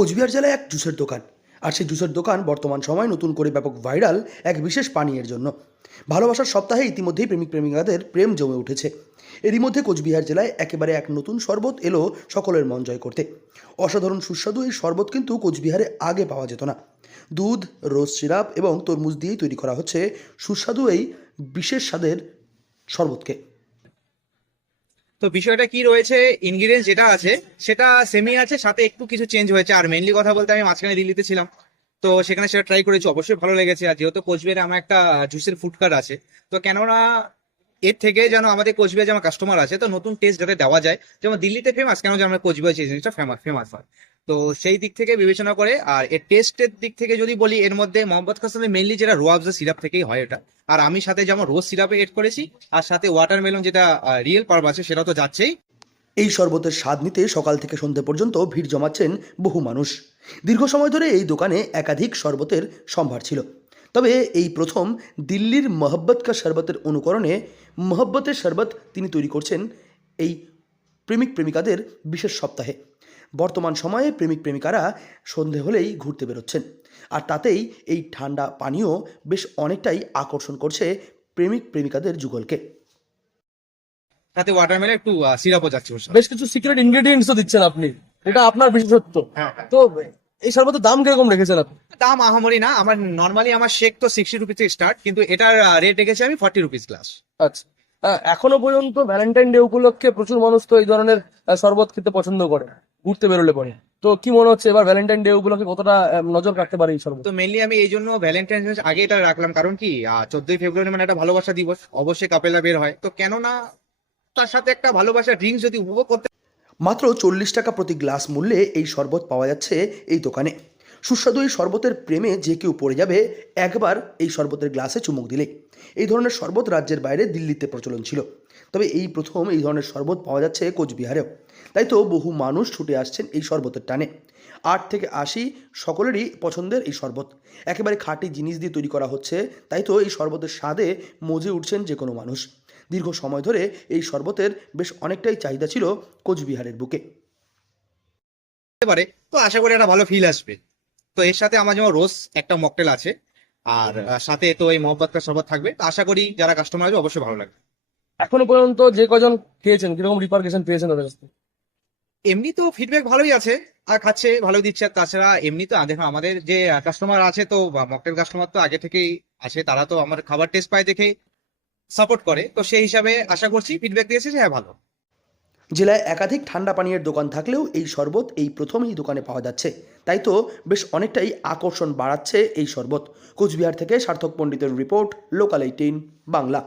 কোচবিহার জেলায় এক জুসের দোকান। আর সেই জুসের দোকান বর্তমান সময় নতুন করে ব্যাপক ভাইরাল এক বিশেষ পানীয়ের জন্য। ভালোবাসার সপ্তাহে ইতিমধ্যেই প্রেমিক প্রেমিকাদের প্রেম জমে উঠেছে। এরই মধ্যে কোচবিহার জেলায় একেবারে এক নতুন শরবত এলো সকলের মন জয় করতে। অসাধারণ সুস্বাদু এই শরবত কিন্তু কোচবিহারে আগে পাওয়া যেত না। দুধ, রোজ সিরাপ এবং তরমুজ দিয়েই তৈরি করা হচ্ছে সুস্বাদু এই বিশেষ স্বাদের শরবতকে। তো বিষয়টা কি রয়েছে, ইনগ্রিডিয়েন্টস যেটা আছে সেটা সেমই আছে, সাথে একটু কিছু চেঞ্জ হয়েছে। আর মেইনলি কথা বলতে আমি মাঝখানে দিল্লিতে ছিলাম, তো সেখানে সেটা ট্রাই করেছি, অবশ্যই ভালো লেগেছে। আর যেহেতু কোচবিহারে আমার একটা জুসের ফুড কার্ট আছে, তো কেননা এর থেকে যেন আমাদের কোচবিহার যেমন কাস্টমার আছে, তো নতুন টেস্ট যাতে দেওয়া যায়, যেমন দিল্লিতে ফেমাস, কেন যেন আমার কোচবিহার সেই জিনিসটা ফেমাস হয়। তো সেই দিক থেকে বিবেচনা করে, আর এর টেস্টের দিক থেকে যদি বলি, এর মধ্যে মোহাম্মদ কাসেমের মেইনলি যেটা রোয়াবজা সিরাপ থেকেই হয় এটা। আর আমি সাথে যেমন রোজ সিরাপে এড করেছি, আর সাথে ওয়াটারমেলন যেটা রিয়েল পার্ব আছে সেটা তো যাচ্ছেই। এই শরবতের স্বাদ নিতে সকাল থেকে সন্ধে পর্যন্ত ভিড় জমাচ্ছেন বহু মানুষ। দীর্ঘ সময় ধরে এই দোকানে একাধিক শরবতের সম্ভার ছিল। তবে এই প্রথম দিল্লির মহব্বত কা শরবতের অনুকরণে মহব্বতের শরবত তিনি তৈরি করছেন এই প্রেমিক প্রেমিকাদের বিশেষ সপ্তাহে। বর্তমান সময়ে প্রেমিক প্রেমিকারা সন্ধে হলেই ঘুরতে বেরোচ্ছেন, আর তাতেই এই ঠান্ডা পানীয় বেশ অনেকটাই আকর্ষণ করছে প্রেমিক প্রেমিকাদের যুগলকে। সাথে ওয়াটারমেলন একটু সিরাপও যাচ্ছে ওর সাথে। বেশ কিছু সিক্রেট ইনগ্রেডিয়েন্টসও দিচ্ছেন আপনি, এটা আপনার বিশেষত্ব। হ্যাঁ। তো এই শরবতের দাম কিরকম রেখেছেন আপনি? দাম আহামরি না, আমার নর্মালি আমার শেক তো 60 রুপিস থেকে স্টার্ট, কিন্তু এটার রেট রেখেছি আমি 40 রুপিস গ্লাস। আচ্ছা, এখনো পর্যন্ত ভ্যালেন্টাইন ডে উপলক্ষে প্রচুর মানুষ তো এই ধরনের শরবত খেতে পছন্দ করে ঘুরতে বেরোলে পরে। তো কি মনে হচ্ছে এবার ভ্যালেন্টাইন ডে উপলক্ষে কতটা নজর রাখতে পারে এই শরবত? তো মেনলি আমি এই জন্য ভ্যালেন্টাইন্স ডে আগে এটা রাখলাম, কারণ কি 14ই ফেব্রুয়ারি মানে একটা ভালোবাসা দিবস, অবশ্যই কাপেলরা বের হয়, তো কেননা তার সাথে একটা ভালোবাসা ড্রিঙ্কস যদি উপভোগ করতে। মাত্র 40 টাকা প্রতি গ্লাস মূল্যে এই শরবত পাওয়া যাচ্ছে এই দোকানে। সুস্বাদু এই শরবতের প্রেমে যে কেউ পড়ে যাবে একবার এই শরবতের গ্লাসে চুমুক দিলে। এই ধরনের শরবত রাজ্যের বাইরে দিল্লিতে প্রচলন ছিল, তবে এই প্রথম এই ধরনের শরবত পাওয়া যাচ্ছে কোচবিহারেও। তাই তো বহু মানুষ ছুটে আসছেন এই শরবতের টানে। 8 থেকে 80 সকলেরই পছন্দের এই শরবত একেবারে খাঁটি জিনিস দিয়ে তৈরি করা হচ্ছে, তাই তো এই শরবতের স্বাদে মজে উঠছেন যে কোনো মানুষ। দীর্ঘ সময় ধরে এই শরবতের বেশ অনেকটাই চাহিদা ছিল কোচবিহারের বুকে। পারে, তো আশা করি একটা ভালো ফিল আসবে। তো এর সাথে আমার যেমন রোজ একটা মকটেল আছে, আর সাথে তো এই মহব্বত কা শরবত থাকবে, তো আশা করি যারা কাস্টমার আছে অবশ্যই ভালো লাগবে। এখনো পর্যন্ত যে কজন খেয়েছেন কিরকম রিপারকেশন পেয়েছেন ওদের কাছ থেকে? এমনি তো ফিডব্যাক ভালোই আছে, আর খাচ্ছে ভালোই দিচ্ছে। আর তাছাড়া এমনি তো দেখো আমাদের যে কাস্টমার আছে, তো মকটেল কাস্টমার তো আগে থেকেই আছে, তারা তো আমার খাবার টেস্ট পায় দেখে সাপোর্ট করে, তো সেই হিসাবে আশা করছি ফিডব্যাক দিয়েছে যে হ্যাঁ ভালো। জেলায় একাধিক ঠান্ডা পানীয়ের দোকান থাকলেও এই শরবত এই প্রথম এই দোকানে পাওয়া যাচ্ছে, তাই তো বেশ অনেকটাই আকর্ষণ বাড়াচ্ছে এই শরবত। কোচবিহার থেকে সার্থক পণ্ডিতের রিপোর্ট, লোকাল 18 বাংলা।